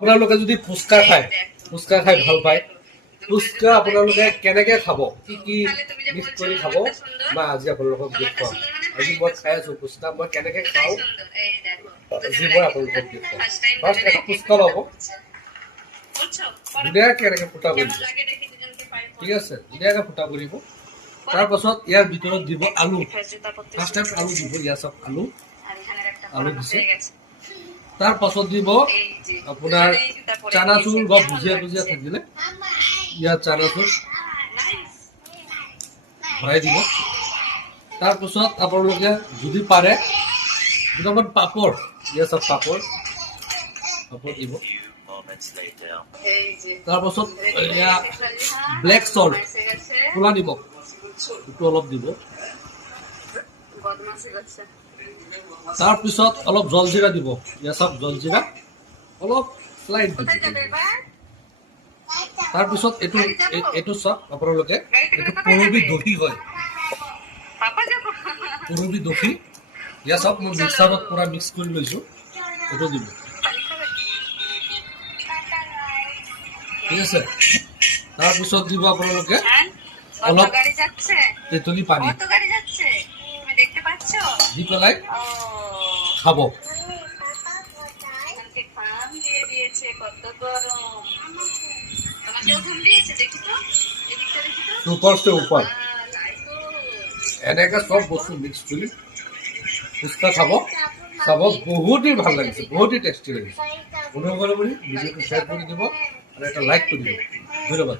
আপোনালোকে যদি ফুচকা খাই ভাল পায়, ফুচকা আপোনালোকে কেনেকে খাব, কি কি মিক্স কৰি খাব, মই আজি আপোনালোকক দেখুৱাম। আজি মই খাই আছো ফুচকা, মই কেনেকে খাওঁ আজি মই আপোনালোকক দেখুৱাম। ফাৰ্ষ্ট এটা ফুচকা ল'ব, ধুনীয়াকে এনেকে ফুটা কৰিব, ঠিক আছে, ধুনীয়াকে ফুটা কৰিব। তাৰ পাছত ইয়াৰ ভিতৰত দিব আলু, ফাৰ্ষ্ট টাইম আলু দিব, ইয়াৰ চব আলু দিছে। তাৰ পাছত দিব আপোনাৰ চানাচুৰ বা ভুজিয়া ভুজিয়া থাকিলে ইয়াত চানাচুৰ ভৰাই দিব। তাৰ পাছত আপোনালোকে যদি পাৰে দুটামান পাপৰ, ইয়াত চব পাপৰ দিব। তাৰ পাছত ব্লেক চল্ট, ক'লা নিমখ, এইটো অলপ দিব। তাৰ পিছত অলপ জলজিৰা দিব, ইয়াত চব জলজিৰা অলপ স্লাইড দিব। তাৰ পিছত এইটো চব আপোনালোকে, এইটো পুৰবী দহি হয়, পুৰবী দহি, ইয়াত চব মই মিক্সাৰত পুৰা মিক্স কৰি লৈছো, এইটো দিব, ঠিক আছে। তাৰ পিছত দিব আপোনালোকে অলপ তেঁতুলি পানী দি পেলাই খাব। উপৰ এনেকে সব বস্তু মিক্স কৰি ফুচকা খাব, চাব, বহুতেই ভাল লাগিছে, বহুতেই টেষ্টি লাগিছে। অনুগ্ৰহ কৰি ভিডিঅ'টো শ্বেয়াৰ কৰি দিব আৰু এটা লাইক কৰি দিব। ধন্যবাদ।